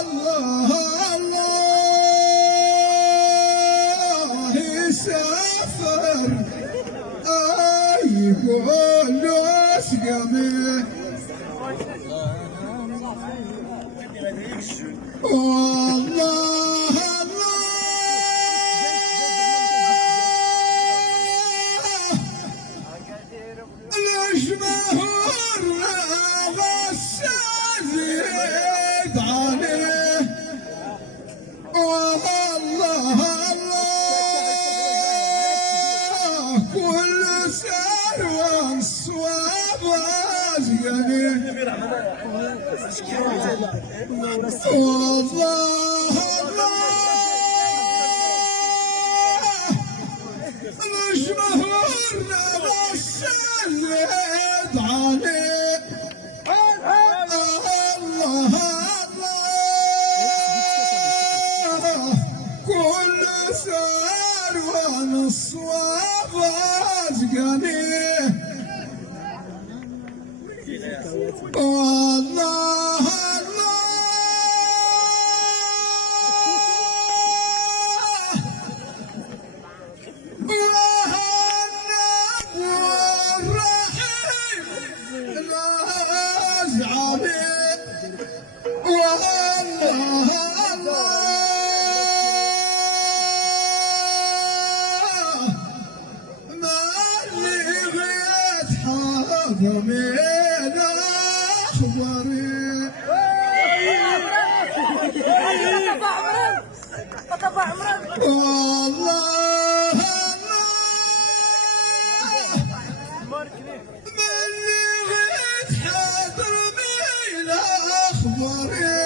الله الله يسافر يقول اسقمي والله ليش مهور غساز يد عليه والله الله كل سروان صواب ازقني والله الله مش مهور غساز يد عليه الله الله كل سروان الصواب ازقني والله الله والرحيم لا ازعمي والله الله ما اللي غيت حاضمي والله مني غيت حاضر بين اخباري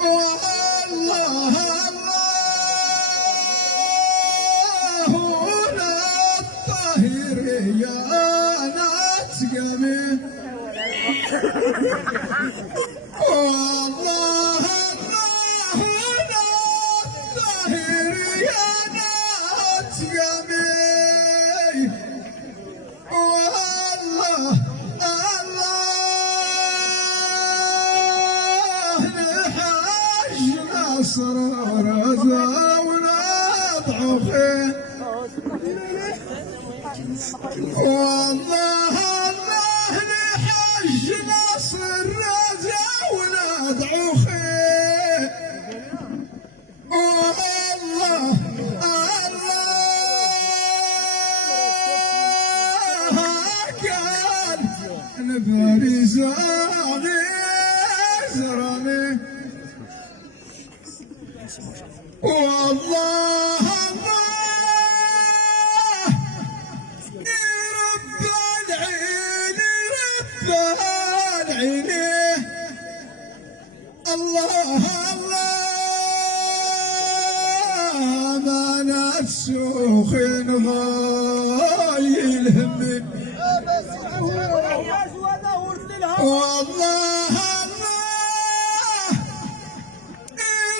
والله الله هنا الطاهر يا ناس قمي والله الله هنا الطاهر يا ناس قمي والله الله نحاج نصر رضا ونضعفين والله الله نحاج نصر رضا ونضعفين والله بارزاني زراني والله الله رب العين رب العين الله الله ما نفسوخ غاي الهم والله الله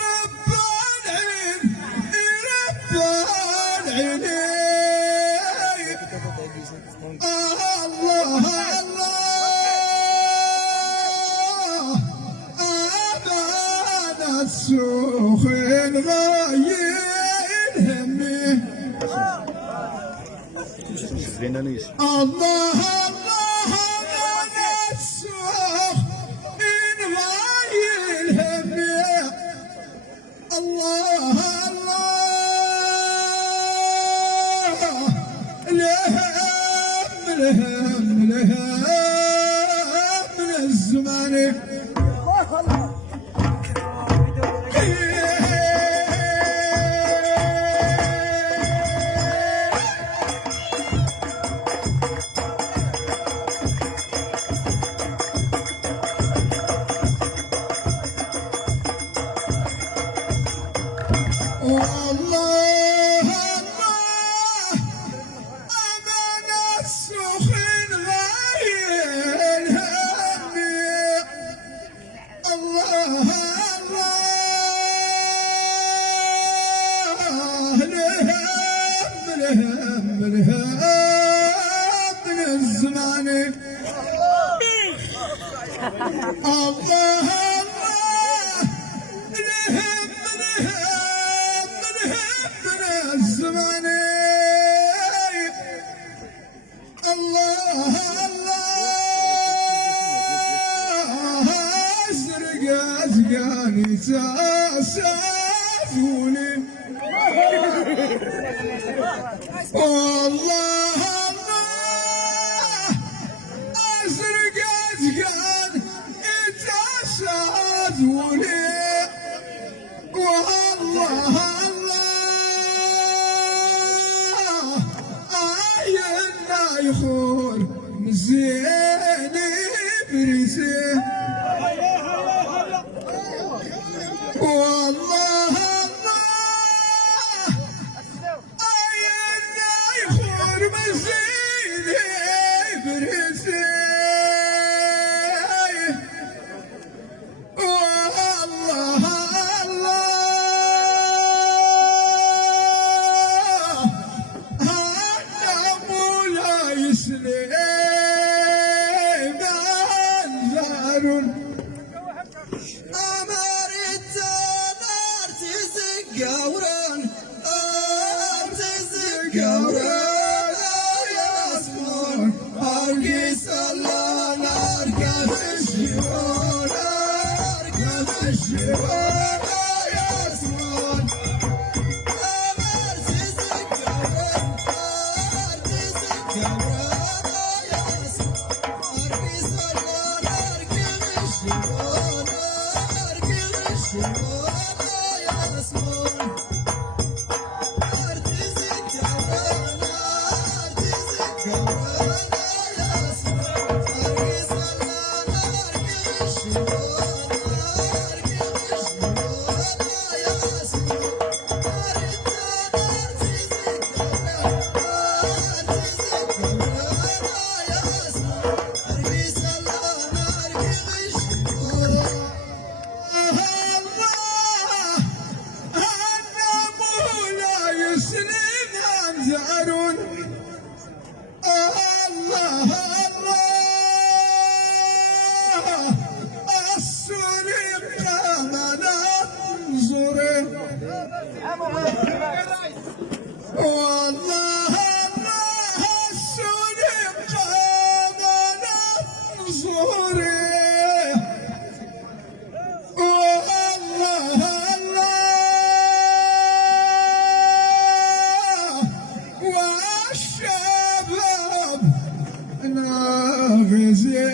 رب العين رب العين الله الله أمانة سوخن غايل همي الله الله لهم من الزمان والله الله أمانة سخن غايل همي الزمان الله نهم من الزمان الله ازرق ازقاني تاسافوني والله ازرق ازقان تاسافوني والله عينا يخور مزين بريسه والله عينا يخور مزين بريسه والله أمرت نار تزقورن تزقورن يا اسمون أرقص الله نرقص الشيوخ نرقص الشيوخ يا اسمون أمر تزقورن تزقورن يا اسمون أرقص الله نرقص الشيوخ والله السوري قام ننظري والله والشباب ناغزي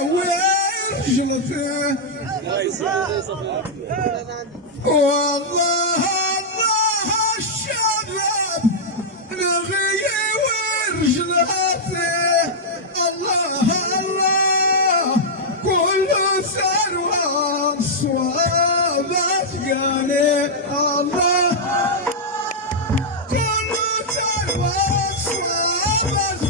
ويرجلته والله الشباب نغي ورجلاته الله كل ثروة صوابت قالي الله كل ثروة صوابت